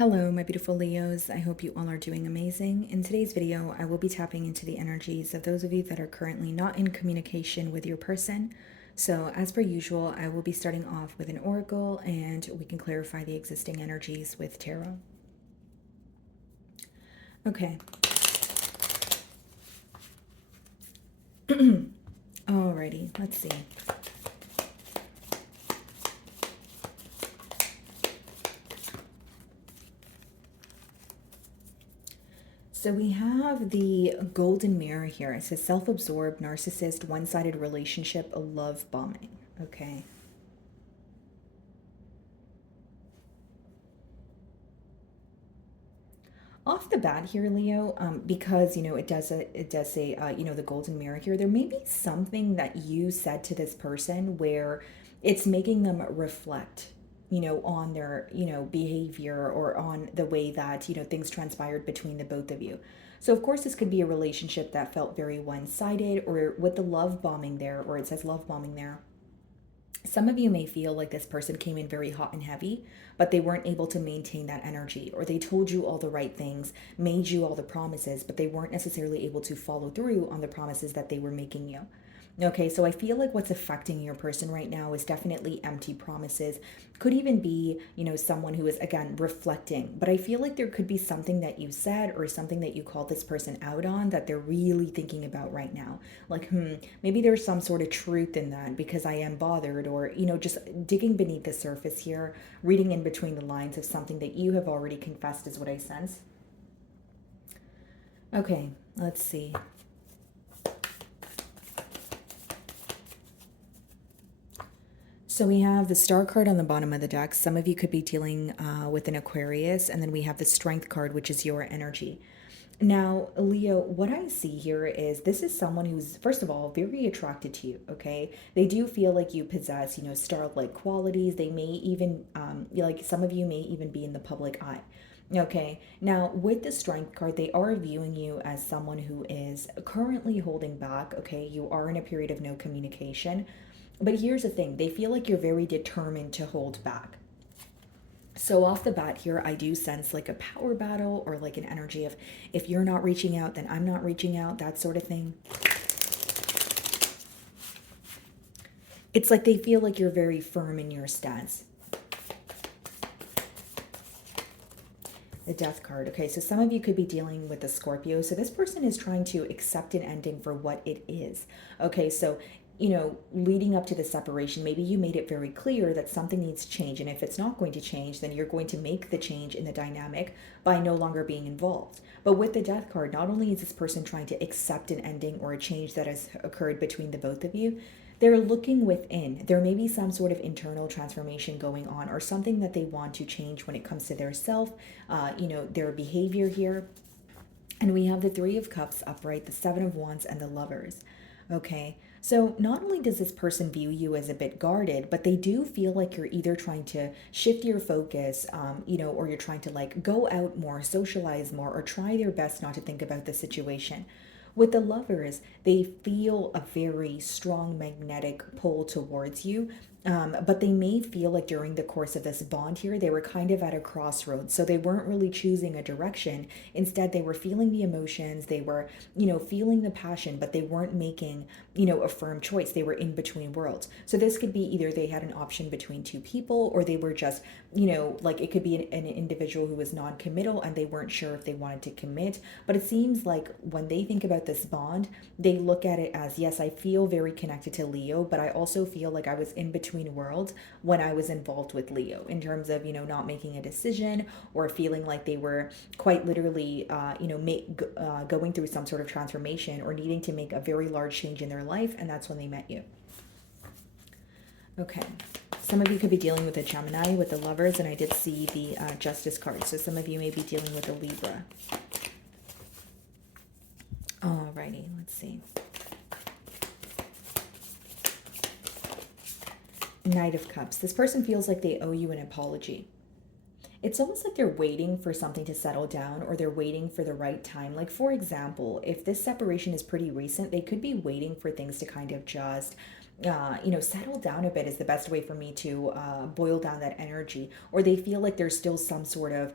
Hello, my beautiful Leos. I hope you all are doing amazing. In today's video, I will be tapping into the energies of those of you that are currently not in communication with your person. So, as per usual, I will be starting off with an oracle and we can clarify the existing energies with tarot. Okay. Alrighty, let's see. So we have the golden mirror here. It says self-absorbed, narcissist, one-sided relationship, love bombing. Okay. Off the bat here, Leo, because it does say the golden mirror here. There may be something that you said to this person where it's making them reflect, on their behavior or on the way that things transpired between the both of you. So of course this could be a relationship that felt very one-sided, or with the love bombing there, or it says love bombing there. Some of you may feel like this person came in very hot and heavy, but they weren't able to maintain that energy, or they told you all the right things, made you all the promises, but they weren't necessarily able to follow through on the promises that they were making you. Okay, so I feel like what's affecting your person right now is definitely empty promises. Could even be, someone who is, again, reflecting. But I feel like there could be something that you said or something that you called this person out on that they're really thinking about right now. Like, maybe there's some sort of truth in that because I am bothered, or, just digging beneath the surface here, reading in between the lines of something that you have already confessed is what I sense. Okay, let's see. So we have the star card on the bottom of the deck. Some of you could be dealing with an Aquarius, and then we have the strength card, which is your energy. Now, Leo, what I see here is this is someone who's, first of all, very attracted to you, okay? They do feel like you possess, star-like qualities. They may even, like some of you may even be in the public eye. Okay, now with the strength card, they are viewing you as someone who is currently holding back. Okay, you are in a period of no communication. But here's the thing, they feel like you're very determined to hold back. So off the bat here, I do sense like a power battle, or like an energy of if you're not reaching out, then I'm not reaching out, that sort of thing. It's like they feel like you're very firm in your stance. The death card. Okay, so some of you could be dealing with the Scorpio. So this person is trying to accept an ending for what it is. Okay, so leading up to the separation, maybe you made it very clear that something needs to change. And if it's not going to change, then you're going to make the change in the dynamic by no longer being involved. But with the death card, not only is this person trying to accept an ending or a change that has occurred between the both of you, they're looking within. There may be some sort of internal transformation going on, or something that they want to change when it comes to their self, their behavior here. And we have the Three of Cups upright, the Seven of Wands, and the Lovers. Okay, so not only does this person view you as a bit guarded, but they do feel like you're either trying to shift your focus, or you're trying to like go out more, socialize more, or try their best not to think about the situation. With the Lovers, they feel a very strong magnetic pull towards you. But they may feel like during the course of this bond here, they were kind of at a crossroads. So they weren't really choosing a direction. Instead, they were feeling the emotions. They were, feeling the passion, but they weren't making, a firm choice. They were in between worlds. So this could be either they had an option between two people, or they were just, like it could be an individual who was non-committal and they weren't sure if they wanted to commit. But it seems like when they think about this bond, they look at it as, yes, I feel very connected to Leo, but I also feel like I was in between worlds when I was involved with Leo, in terms of, not making a decision, or feeling like they were quite literally, going through some sort of transformation, or needing to make a very large change in their life. And that's when they met you. Okay. Some of you could be dealing with a Gemini with the Lovers, and I did see the Justice card. So some of you may be dealing with a Libra. Alrighty, let's see. Knight of Cups. This person feels like they owe you an apology. It's almost like they're waiting for something to settle down, or they're waiting for the right time. Like, for example, if this separation is pretty recent, they could be waiting for things to kind of just settle down a bit is the best way for me to boil down that energy. Or they feel like there's still some sort of,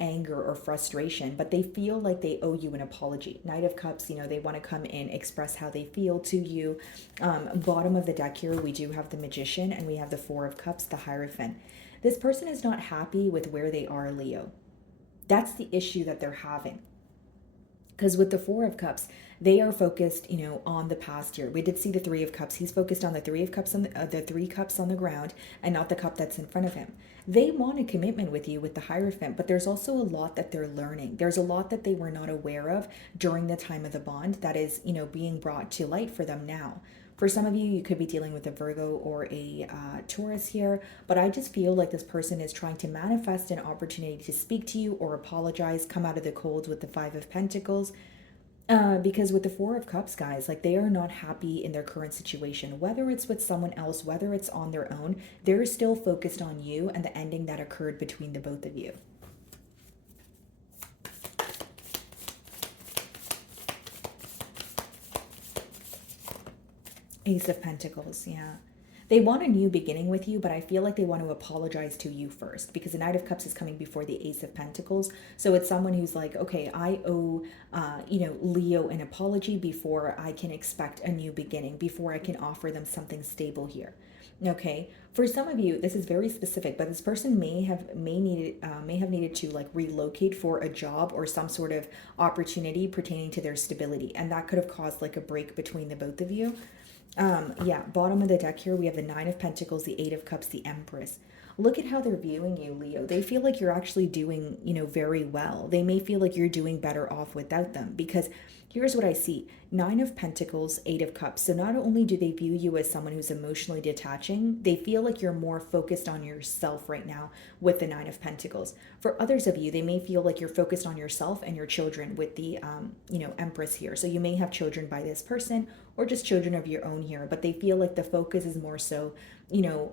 anger or frustration, but they feel like they owe you an apology. Knight of Cups, they want to come in, express how they feel to you. Bottom of the deck here, we do have the Magician and we have the Four of Cups, the Hierophant. This person is not happy with where they are, Leo. That's the issue that they're having. Because with the Four of Cups, they are focused, on the past here. We did see the Three of Cups. He's focused on the Three of Cups, on the three cups on the ground, and not the cup that's in front of him. They want a commitment with you with the Hierophant, but there's also a lot that they're learning. There's a lot that they were not aware of during the time of the bond that is, being brought to light for them now. For some of you, you could be dealing with a Virgo or a Taurus here, but I just feel like this person is trying to manifest an opportunity to speak to you or apologize, come out of the cold with the Five of Pentacles. Because with the Four of Cups, guys, like they are not happy in their current situation. Whether it's with someone else, whether it's on their own, they're still focused on you and the ending that occurred between the both of you. Ace of Pentacles, yeah. They want a new beginning with you, but I feel like they want to apologize to you first because the Knight of Cups is coming before the Ace of Pentacles. So it's someone who's like, okay, I owe, Leo an apology before I can expect a new beginning, before I can offer them something stable here. Okay, for some of you, this is very specific, but this person may have needed to like relocate for a job or some sort of opportunity pertaining to their stability, and that could have caused like a break between the both of you. Yeah, bottom of the deck here, we have the Nine of Pentacles, the Eight of Cups, the Empress. Look at how they're viewing you, Leo. They feel like you're actually doing, very well. They may feel like you're doing better off without them because here's what I see. Nine of Pentacles, Eight of Cups. So not only do they view you as someone who's emotionally detaching, they feel like you're more focused on yourself right now with the Nine of Pentacles. For others of you, they may feel like you're focused on yourself and your children with the, Empress here. So you may have children by this person or just children of your own here, but they feel like the focus is more so,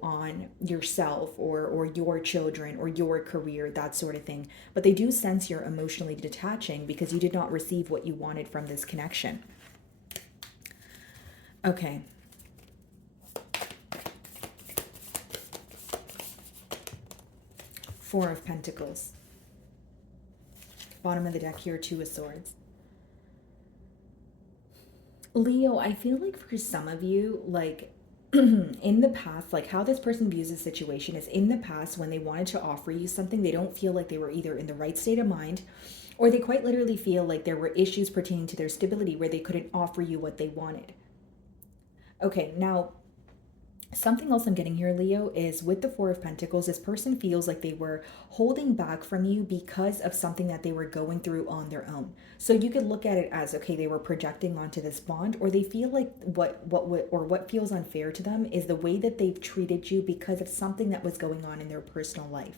on yourself or your children or your career, that sort of thing. But they do sense you're emotionally detaching because you did not receive what you wanted from this connection. Okay. Four of Pentacles. Bottom of the deck here, Two of Swords. Leo, I feel like for some of you, like in the past, like how this person views the situation is in the past when they wanted to offer you something, they don't feel like they were either in the right state of mind or they quite literally feel like there were issues pertaining to their stability where they couldn't offer you what they wanted. Okay, now something else I'm getting here, Leo, is with the Four of Pentacles, this person feels like they were holding back from you because of something that they were going through on their own. So you could look at it as, okay, they were projecting onto this bond, or they feel like what feels unfair to them is the way that they've treated you because of something that was going on in their personal life.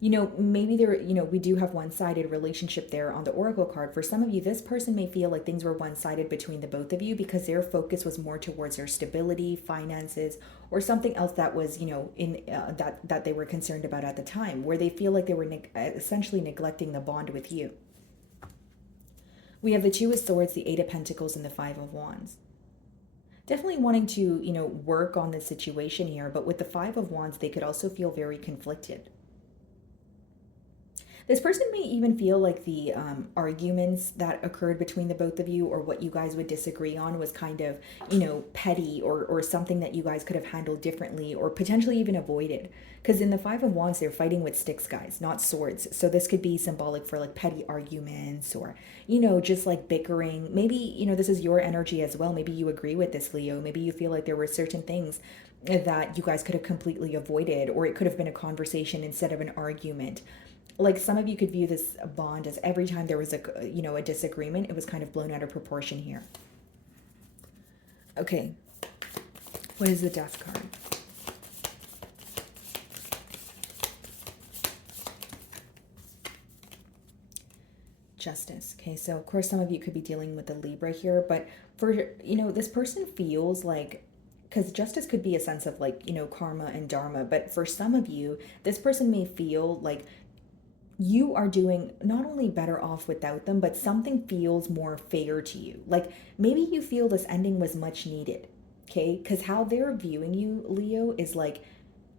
Maybe we do have one-sided relationship there on the Oracle card. For some of you, this person may feel like things were one-sided between the both of you because their focus was more towards their stability, finances, or something else that was, in that they were concerned about at the time, where they feel like they were essentially neglecting the bond with you. We have the Two of Swords, the Eight of Pentacles, and the Five of Wands. Definitely wanting to, work on the situation here, but with the Five of Wands, they could also feel very conflicted. This person may even feel like the arguments that occurred between the both of you or what you guys would disagree on was kind of, petty or something that you guys could have handled differently or potentially even avoided. Because in the Five of Wands, they're fighting with sticks, guys, not swords. So this could be symbolic for like petty arguments or, just like bickering. Maybe, this is your energy as well. Maybe you agree with this, Leo. Maybe you feel like there were certain things that you guys could have completely avoided, or it could have been a conversation instead of an argument. Like some of you could view this bond as every time there was a disagreement, it was kind of blown out of proportion here. Okay, what is the Death card? Justice. Okay, so of course some of you could be dealing with the Libra here, but for this person feels like, because justice could be a sense of like karma and dharma, but for some of you this person may feel like you are doing not only better off without them, but something feels more fair to you. Like maybe you feel this ending was much needed. Okay, because how they're viewing you, Leo, is like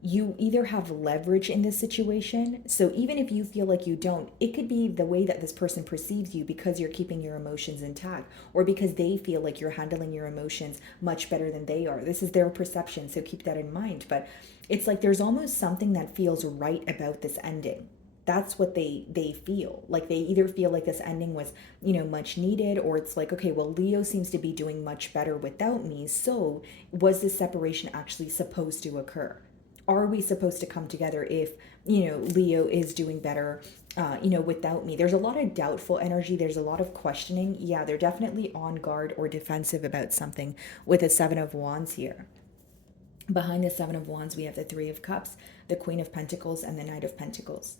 you either have leverage in this situation. So even if you feel like you don't, it could be the way that this person perceives you because you're keeping your emotions intact, or because they feel like you're handling your emotions much better than they are. This is their perception, so keep that in mind. But it's like there's almost something that feels right about this ending. That's what they feel like. They either feel like this ending was, much needed, or it's like, okay, well, Leo seems to be doing much better without me, so was this separation actually supposed to occur? Are we supposed to come together if, Leo is doing better, without me? There's a lot of doubtful energy. There's a lot of questioning. Yeah, they're definitely on guard or defensive about something with a Seven of Wands here. Behind the Seven of Wands, we have the Three of Cups, the Queen of Pentacles, and the Knight of Pentacles.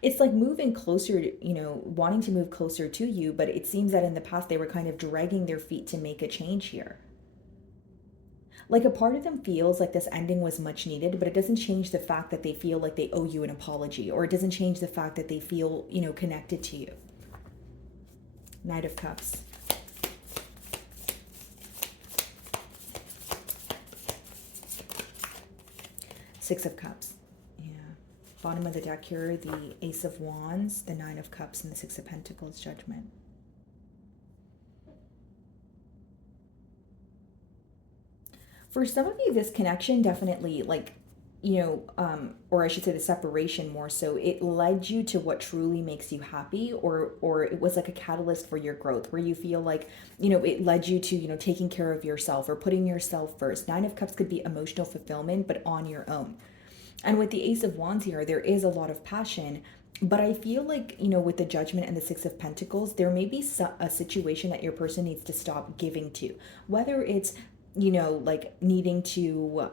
It's like moving closer, wanting to move closer to you, but it seems that in the past they were kind of dragging their feet to make a change here. Like a part of them feels like this ending was much needed, but it doesn't change the fact that they feel like they owe you an apology, or it doesn't change the fact that they feel, connected to you. Knight of Cups. Six of Cups. Yeah. Bottom of the deck here, the Ace of Wands, the Nine of Cups, and the Six of Pentacles, Judgment. For some of you, this connection definitely, like, or I should say the separation more so, it led you to what truly makes you happy, or it was like a catalyst for your growth, where you feel like, it led you to, taking care of yourself or putting yourself first. Nine of Cups could be emotional fulfillment, but on your own. And with the Ace of Wands here, there is a lot of passion. But I feel like, with the Judgment and the Six of Pentacles, there may be a situation that your person needs to stop giving to. Whether it's, like needing to,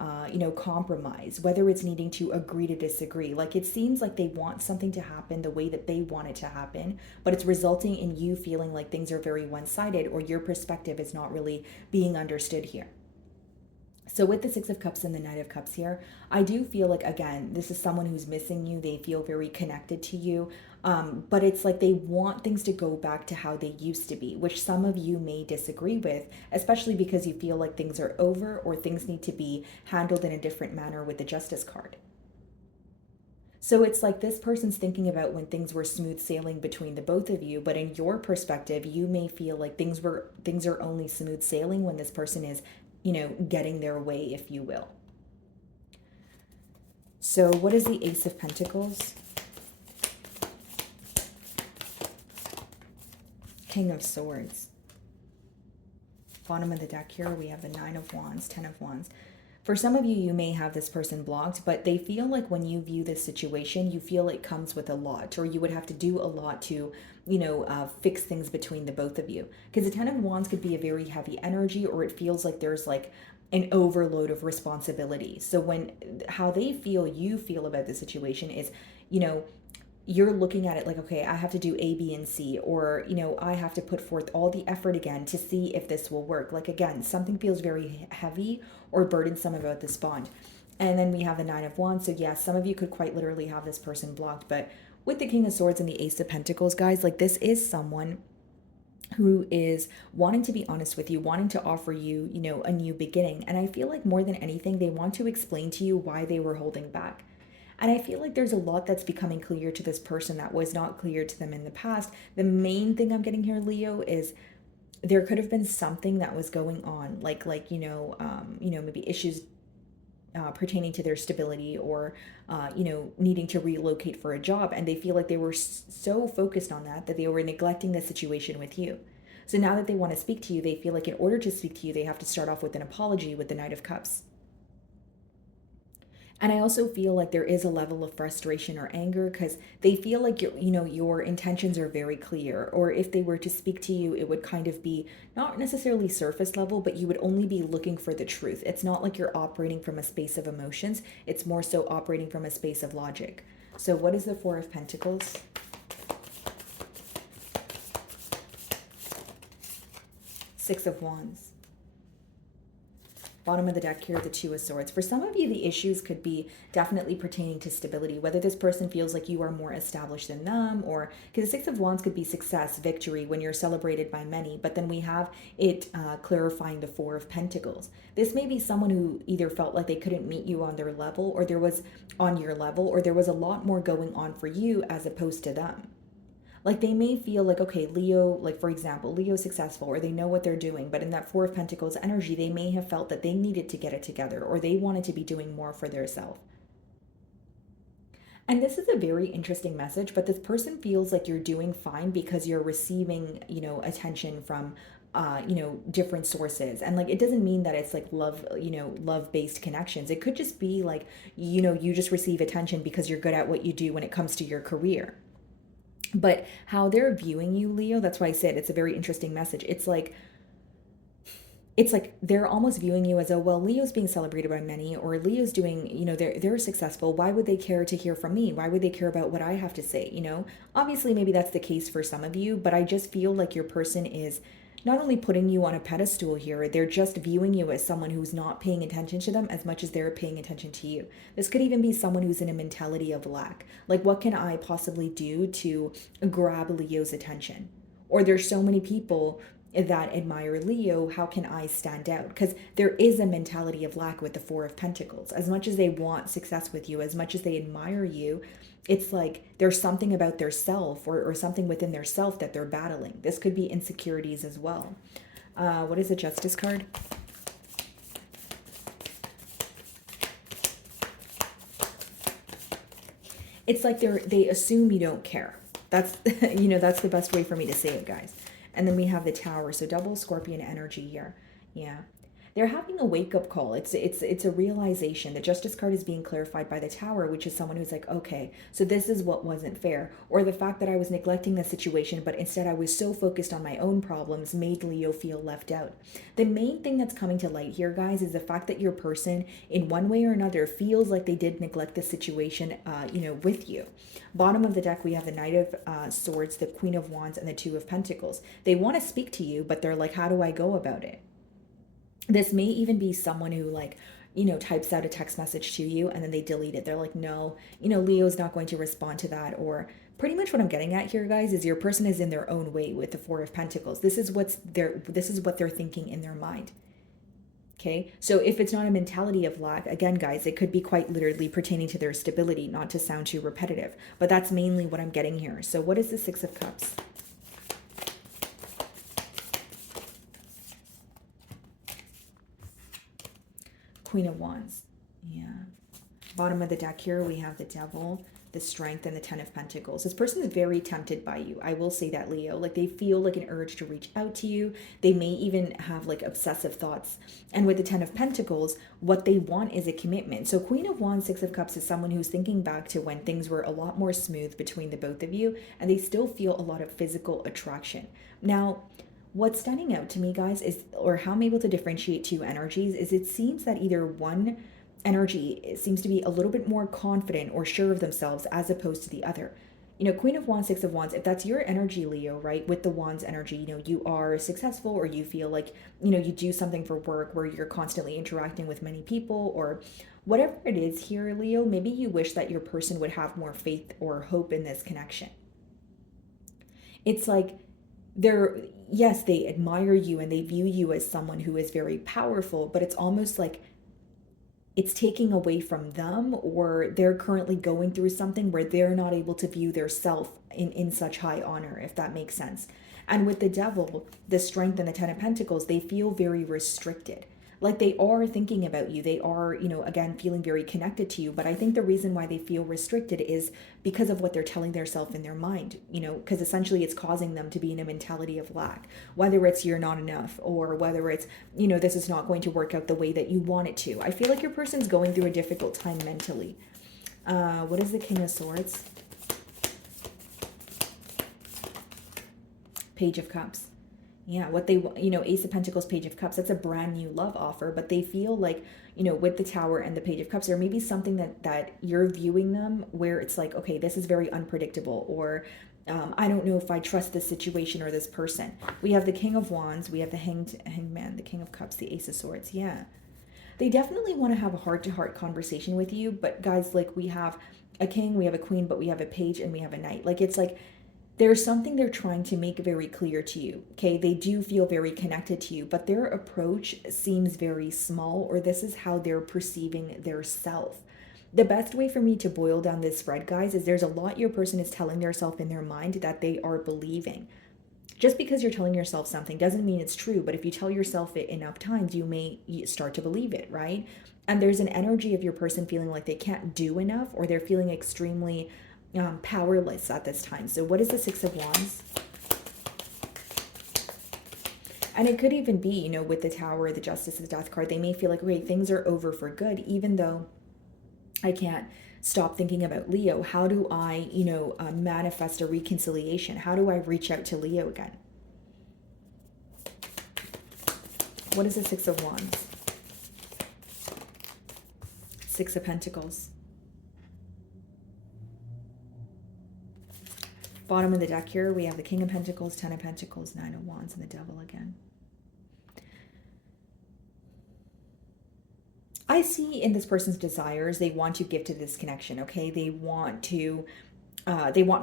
compromise, whether it's needing to agree to disagree. Like it seems like they want something to happen the way that they want it to happen, but it's resulting in you feeling like things are very one-sided, or your perspective is not really being understood here. So with the Six of Cups and the Knight of Cups here, I do feel like, again, this is someone who's missing you. They feel very connected to you. But it's like they want things to go back to how they used to be, which some of you may disagree with, especially because you feel like things are over, or things need to be handled in a different manner with the Justice card. So it's like this person's thinking about when things were smooth sailing between the both of you, but in your perspective, you may feel like things are only smooth sailing when this person is, getting their way, if you will. So what is the Ace of Pentacles? King of Swords. Bottom of the deck here, we have the Nine of Wands, Ten of Wands. For some of you, you may have this person blocked, but they feel like when you view this situation, you feel it comes with a lot, or you would have to do a lot to, fix things between the both of you. Because the Ten of Wands could be a very heavy energy, or it feels like there's like an overload of responsibility. So when how they feel you feel about the situation is, you're looking at it like, okay, I have to do A, B, and C, or, I have to put forth all the effort again to see if this will work. Like, again, something feels very heavy or burdensome about this bond. And then we have the Nine of Wands. So yes, some of you could quite literally have this person blocked. But with the King of Swords and the Ace of Pentacles, guys, like this is someone who is wanting to be honest with you, wanting to offer you, a new beginning. And I feel like more than anything, they want to explain to you why they were holding back. And I feel like there's a lot that's becoming clear to this person that was not clear to them in the past. The main thing I'm getting here, Leo, is there could have been something that was going on, like maybe issues pertaining to their stability, or needing to relocate for a job, and they feel like they were so focused on that they were neglecting the situation with you. So now that they want to speak to you, they feel like in order to speak to you, they have to start off with an apology with the Knight of Cups. And I also feel like there is a level of frustration or anger because they feel like your intentions are very clear. Or if they were to speak to you, it would kind of be not necessarily surface level, but you would only be looking for the truth. It's not like you're operating from a space of emotions. It's more so operating from a space of logic. So what is the Four of Pentacles? Six of Wands. Bottom of the deck here, the Two of Swords. For some of you, the issues could be definitely pertaining to stability, whether this person feels like you are more established than them, or because the Six of Wands could be success, victory, when you're celebrated by many. But then we have it clarifying the Four of Pentacles. This may be someone who either felt like they couldn't meet you on their level, or there was on your level, or there was a lot more going on for you as opposed to them. Like they may feel like, okay, Leo, like for example, Leo's successful or they know what they're doing, but in that Four of Pentacles energy, they may have felt that they needed to get it together or they wanted to be doing more for their self. And this is a very interesting message, but this person feels like you're doing fine because you're receiving, attention from different sources. And like it doesn't mean that it's like love, love-based connections. It could just be like, you just receive attention because you're good at what you do when it comes to your career. But how they're viewing you, Leo, that's why I said it's a very interesting message. It's like they're almost viewing you as, oh, well, Leo's being celebrated by many, or Leo's doing, they're successful. Why would they care to hear from me? Why would they care about what I have to say? Obviously maybe that's the case for some of you, but I just feel like your person is not only putting you on a pedestal here, they're just viewing you as someone who's not paying attention to them as much as they're paying attention to you. This could even be someone who's in a mentality of lack. Like, what can I possibly do to grab Leo's attention? Or there's so many people that admire Leo, how can I stand out? Because there is a mentality of lack with the Four of Pentacles. As much as they want success with you, as much as they admire you, it's like there's something about their self or something within their self that they're battling. This could be insecurities as well. What is the Justice card? It's like they assume you don't care. That's that's the best way for me to say it, guys. And then we have the Tower, so double Scorpion energy here. Yeah. They're having a wake-up call. It's a realization. The Justice card is being clarified by the Tower, which is someone who's like, okay, so this is what wasn't fair. Or the fact that I was neglecting the situation, but instead I was so focused on my own problems made Leo feel left out. The main thing that's coming to light here, guys, is the fact that your person, in one way or another, feels like they did neglect the situation, with you. Bottom of the deck, we have the Knight of Swords, the Queen of Wands, and the Two of Pentacles. They want to speak to you, but they're like, how do I go about it? This may even be someone who types out a text message to you and then they delete it. They're like, no, Leo's not going to respond to that. Or pretty much what I'm getting at here, guys, is your person is in their own way with the Four of Pentacles. This is what they're thinking in their mind. Okay, so if it's not a mentality of lack, again, guys, it could be quite literally pertaining to their stability, not to sound too repetitive. But that's mainly what I'm getting here. So what is the Six of Cups? Queen of Wands. Yeah. Bottom of the deck here, we have the Devil, the Strength, and the Ten of Pentacles. This person is very tempted by you. I will say that, Leo. Like, they feel like an urge to reach out to you. They may even have like obsessive thoughts. And with the Ten of Pentacles, what they want is a commitment. So Queen of Wands, Six of Cups is someone who's thinking back to when things were a lot more smooth between the both of you, and they still feel a lot of physical attraction. Now, what's standing out to me, guys, is, or how I'm able to differentiate two energies, is it seems that either one energy seems to be a little bit more confident or sure of themselves as opposed to the other. Queen of Wands, Six of Wands, if that's your energy, Leo, right, with the Wands energy, you are successful, or you feel like, you do something for work where you're constantly interacting with many people, or whatever it is here, Leo, maybe you wish that your person would have more faith or hope in this connection. It's like, yes, they admire you and they view you as someone who is very powerful, but it's almost like it's taking away from them, or they're currently going through something where they're not able to view their self in such high honor, if that makes sense. And with the Devil, the Strength, and the Ten of Pentacles, they feel very restricted. Like, they are thinking about you. They are, again, feeling very connected to you. But I think the reason why they feel restricted is because of what they're telling themselves in their mind, because essentially it's causing them to be in a mentality of lack, whether it's you're not enough, or whether it's, this is not going to work out the way that you want it to. I feel like your person's going through a difficult time mentally. What is the King of Swords? Page of Cups. Yeah, what they, Ace of Pentacles, Page of Cups, that's a brand new love offer, but they feel like, with the Tower and the Page of Cups, there may be something that you're viewing them where it's like, okay, this is very unpredictable, or I don't know if I trust this situation or this person. We have the King of Wands, we have the Hangman, the King of Cups, the Ace of Swords, yeah. They definitely want to have a heart-to-heart conversation with you, but guys, like, we have a king, we have a queen, but we have a page and we have a knight. Like, it's like there's something they're trying to make very clear to you. Okay, they do feel very connected to you, but their approach seems very small, or this is how they're perceiving their self. The best way for me to boil down this spread, guys, is there's a lot your person is telling themselves in their mind that they are believing. Just because you're telling yourself something doesn't mean it's true, but if you tell yourself it enough times, you may start to believe it, right? And there's an energy of your person feeling like they can't do enough, or they're feeling extremely powerless at this time. So what is the Six of Wands? And it could even be, you know, with the Tower, the Justice, the Death card, they may feel like, okay, things are over for good, even though I can't stop thinking about Leo. How do I, manifest a reconciliation? How do I reach out to Leo again? What is the Six of Wands? Six of Pentacles. Bottom of the deck here, we have the King of Pentacles, Ten of Pentacles, Nine of Wands, and the Devil again. I see in this person's desires, they want to give to this connection, okay? They want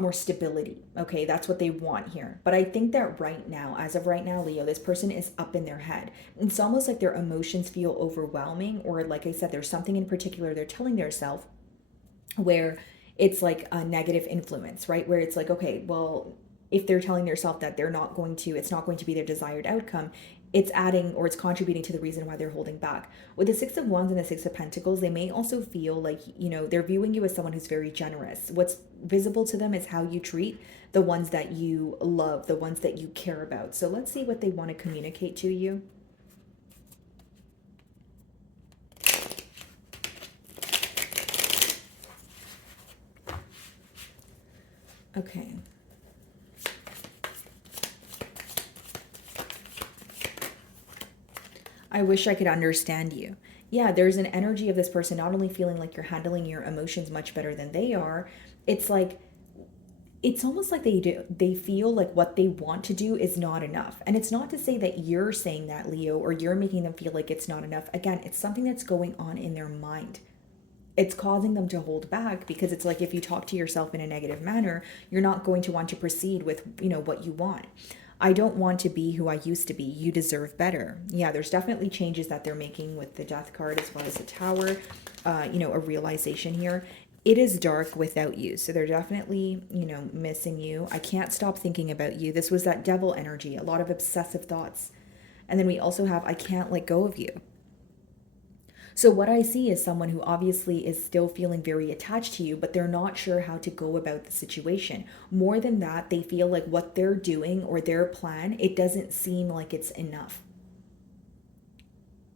more stability, okay? That's what they want here. But I think that right now, as of right now, Leo, this person is up in their head. It's almost like their emotions feel overwhelming, or like I said, there's something in particular they're telling themselves where it's like a negative influence, right? Where it's like, okay, well, if they're telling themselves that it's not going to be their desired outcome, it's adding, or it's contributing to the reason why they're holding back. With the Six of Wands and the Six of Pentacles, they may also feel like, they're viewing you as someone who's very generous. What's visible to them is how you treat the ones that you love, the ones that you care about. So let's see what they want to communicate to you. Okay. I wish I could understand you. Yeah, there's an energy of this person not only feeling like you're handling your emotions much better than they are, it's like it's almost like they feel like what they want to do is not enough. And it's not to say that you're saying that, Leo, or you're making them feel like it's not enough. Again, it's something that's going on in their mind. It's causing them to hold back, because it's like if you talk to yourself in a negative manner, you're not going to want to proceed with, what you want. I don't want to be who I used to be. You deserve better. Yeah, there's definitely changes that they're making with the Death card as well as the Tower, a realization here. It is dark without you. So they're definitely, missing you. I can't stop thinking about you. This was that Devil energy, a lot of obsessive thoughts. And then we also have, I can't let go of you. So what I see is someone who obviously is still feeling very attached to you, but they're not sure how to go about the situation. More than that, they feel like what they're doing or their plan, it doesn't seem like it's enough.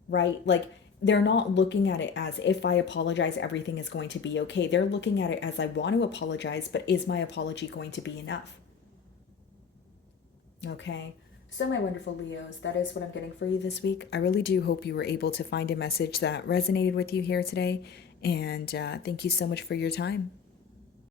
Right? Like, they're not looking at it as, if I apologize, everything is going to be okay. They're looking at it as, I want to apologize, but is my apology going to be enough? Okay. So my wonderful Leos, that is what I'm getting for you this week. I really do hope you were able to find a message that resonated with you here today. And thank you so much for your time.